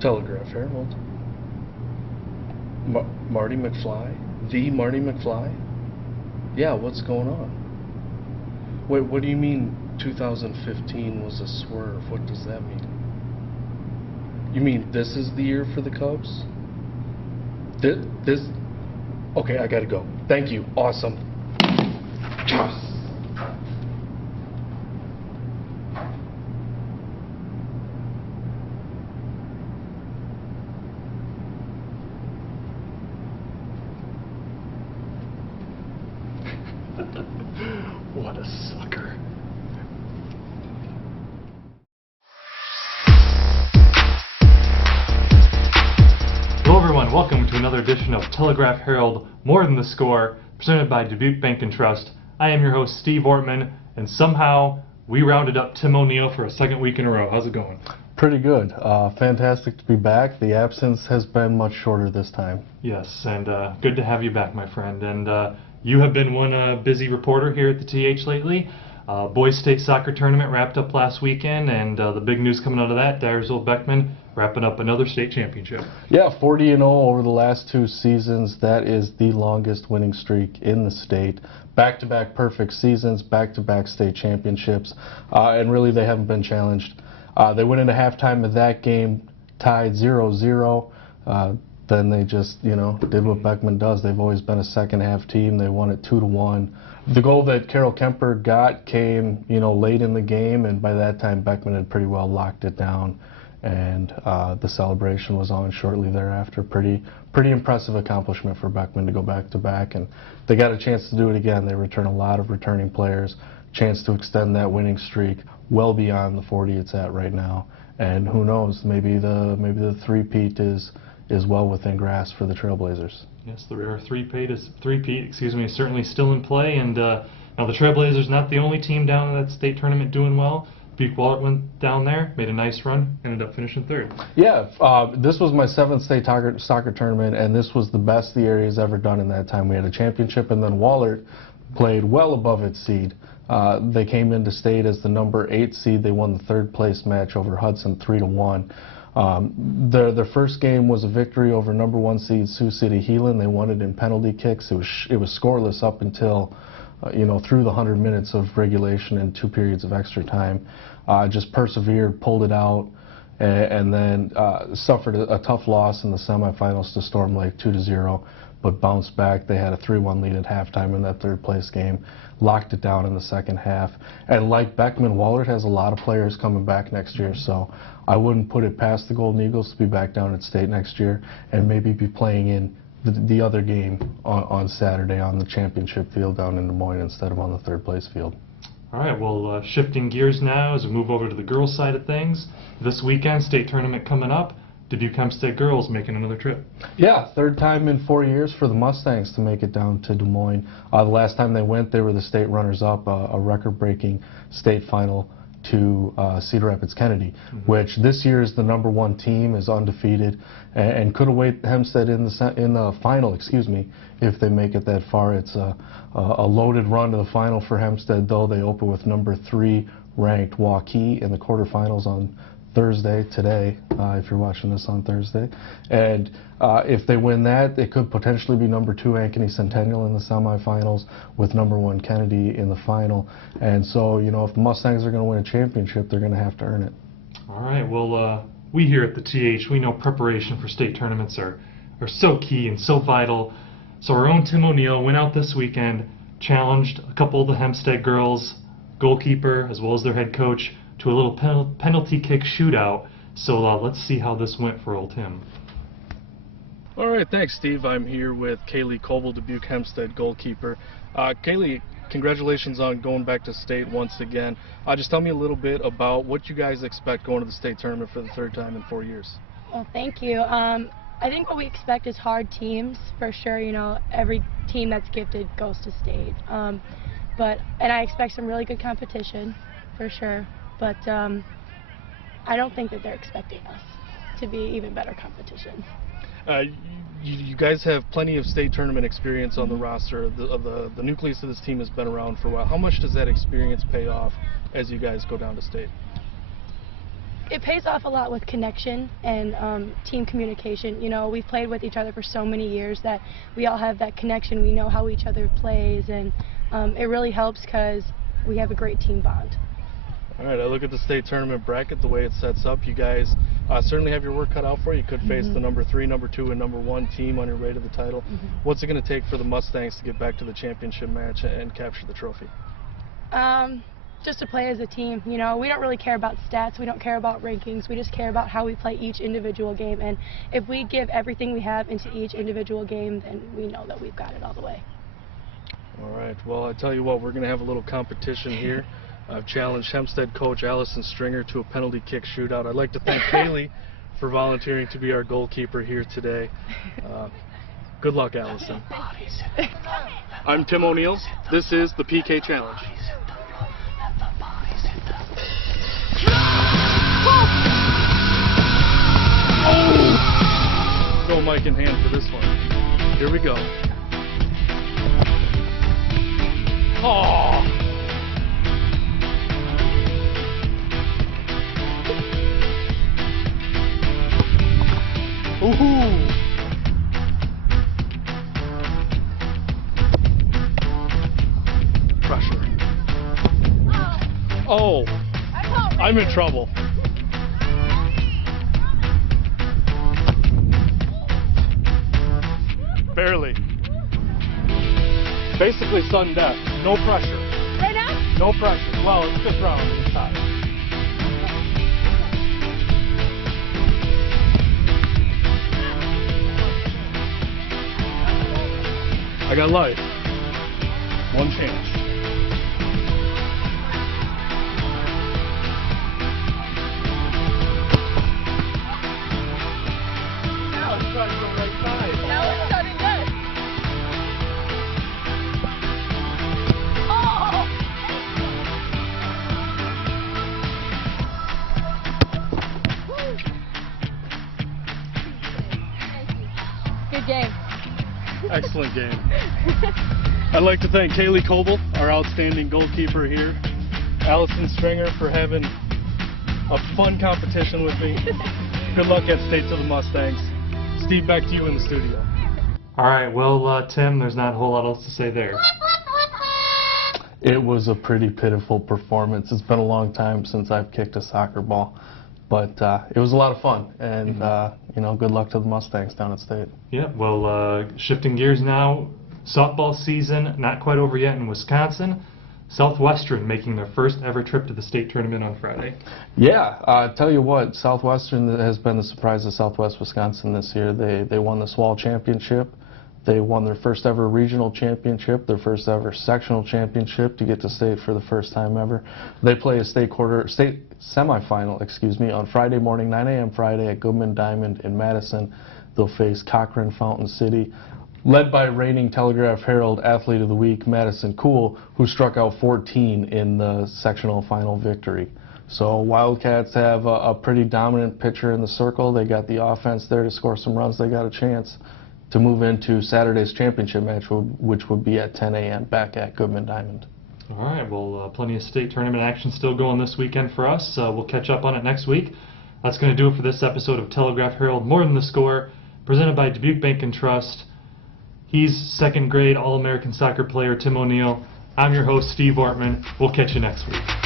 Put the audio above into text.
Telegraph Herald. Marty McFly? The Marty McFly? Yeah, what's going on? Wait, what do you mean 2015 was a swerve? What does that mean? You mean this is the year for the Cubs? This? Okay, I gotta go. Thank you. Awesome. What a sucker. Hello everyone, welcome to another edition of Telegraph Herald More Than the Score, presented by Dubuque Bank and Trust. I am your host, Steve Ortman, and somehow we rounded up Tim O'Neill for a second week in a row. How's it going? Pretty good. Fantastic to be back. The absence has been much shorter this time. Yes, and good to have you back, my friend. And you have been one busy reporter here at the TH lately. Boys State Soccer Tournament wrapped up last weekend, and the big news coming out of that, Dyersville-Beckman wrapping up another state championship. Yeah, 40-0 over the last two seasons. That is the longest winning streak in the state. Back-to-back perfect seasons, back-to-back state championships, and really they haven't been challenged. They went into halftime of that game tied 0-0. Then they just, did what Beckman does. They've always been a second-half team. They won it 2-1. The goal that Carol Kemper got came, late in the game, and by that time Beckman had pretty well locked it down, and the celebration was on shortly thereafter. Pretty impressive accomplishment for Beckman to go back-to-back, and they got a chance to do it again. They return a lot of returning players, chance to extend that winning streak well beyond the 40 it's at right now, and who knows, maybe the three-peat is well within grasp for the Trailblazers. Yes, the rare three-peat is certainly still in play, and now the Trailblazers not the only team down in that state tournament doing well. Butte-Wahlert went down there, made a nice run, ended up finishing third. Yeah, this was my 7th state soccer tournament, and this was the best the area's ever done in that time. We had a championship, and then Wahlert played well above its seed. They came into state as the number 8 seed. They won the 3rd place match over Hudson 3-1. Their first game was a victory over number 1 seed Sioux City Heelan. They won it in penalty kicks. It was scoreless up until through the 100 minutes of regulation and 2 periods of extra time. Just persevered, pulled it out, and then suffered a tough loss in the semifinals to Storm Lake 2-0, but bounced back. They had a 3-1 lead at halftime in that 3rd place game, locked it down in the second half. And like Beckman, Wahlert has a lot of players coming back next year, so I wouldn't put it past the Golden Eagles to be back down at state next year and maybe be playing in the other game on Saturday on the championship field down in Des Moines instead of on the 3rd place field. All right, well, shifting gears now as we move over to the girls' side of things. This weekend, state tournament coming up. Dubuque Hempstead girls making another trip. Yeah, 3rd time in 4 years for the Mustangs to make it down to Des Moines. The last time they went, they were the state runners-up, a record-breaking state final to Cedar Rapids Kennedy, which this year is the number 1 team, is undefeated, and could await Hempstead in the final, if they make it that far. It's a loaded run to the final for Hempstead, though. They open with number 3 ranked Waukee in the quarterfinals on Thursday, today, if you're watching this on Thursday. And if they win that, it could potentially be number 2 Ankeny Centennial in the semifinals with number 1 Kennedy in the final. And so, if the Mustangs are going to win a championship, they're going to have to earn it. All right, well, we here at the TH, we know preparation for state tournaments are so key and so vital. So our own Tim O'Neill went out this weekend, challenged a couple of the Hempstead girls, goalkeeper, as well as their head coach, to a little penalty kick shootout. So let's see how this went for old Tim. All right, thanks, Steve. I'm here with Kaylee Coble, Dubuque Hempstead goalkeeper. Kaylee, congratulations on going back to state once again. Just tell me a little bit about what you guys expect going to the state tournament for the 3rd time in 4 years. Well, thank you. I think what we expect is hard teams, for sure. Every team that's gifted goes to state. And I expect some really good competition, for sure. But I don't think that they're expecting us to be even better competition. You guys have plenty of state tournament experience on the roster. The nucleus of this team has been around for a while. How much does that experience pay off as you guys go down to state? it pays off a lot with connection and team communication. You know, we've played with each other for so many years that we all have that connection. We know how each other plays, and it really helps because we have a great team bond. All right, I look at the state tournament bracket, the way it sets up. You guys certainly have your work cut out for you. You could face the number 3, number 2, and number 1 team on your way to the title. What's it going to take for the Mustangs to get back to the championship match and capture the trophy? Just to play as a team. You know, we don't really care about stats. We don't care about rankings. We just care about how we play each individual game. And if we give everything we have into each individual game, then we know that we've got it all the way. All right. Well, I tell you what, we're going to have a little competition here. I've challenged Hempstead coach Allison Stringer to a penalty kick shootout. I'd like to thank Kaylee for volunteering to be our goalkeeper here today. Good luck, Allison. I'm Tim O'Neill. This is the PK Challenge. Oh! Go Mike in hand for this one. Here we go. Oh! Ooh! Pressure. Oh! I'm in trouble. Barely. Basically sudden death. No pressure. Right now? No pressure. Well, it's 5th round. It's tied. I got life. One chance. Now it's trying to go right side. Now it's starting good. Oh! Good game. Excellent game. I'd like to thank Kaylee Coble, our outstanding goalkeeper here, Allison Stringer for having a fun competition with me. Good luck at States of the Mustangs. Steve, back to you in the studio. All right, well, Tim, there's not a whole lot else to say there. It was a pretty pitiful performance. It's been a long time since I've kicked a soccer ball, but it was a lot of fun, and you know, good luck to the Mustangs down at State. Yeah, well, shifting gears now, softball season not quite over yet in Wisconsin. Southwestern making their first ever trip to the state tournament on Friday. Yeah, tell you what, Southwestern has been the surprise of Southwest Wisconsin this year. They won the SWAL championship. They won their first ever regional championship, their first ever sectional championship to get to state for the first time ever. They play a state semifinal, on Friday morning, 9 a.m. Friday at Goodman Diamond in Madison. They'll face Cochran Fountain City, led by reigning Telegraph Herald Athlete of the Week, Madison Cool, who struck out 14 in the sectional final victory. So Wildcats have a pretty dominant pitcher in the circle. They got the offense there to score some runs. They got a chance to move into Saturday's championship match, which would be at 10 a.m. back at Goodman Diamond. All right, well, plenty of state tournament action still going this weekend for us. We'll catch up on it next week. That's going to do it for this episode of Telegraph Herald More Than the Score, presented by Dubuque Bank and Trust. He's second grade All-American soccer player Tim O'Neill. I'm your host, Steve Ortman. We'll catch you next week.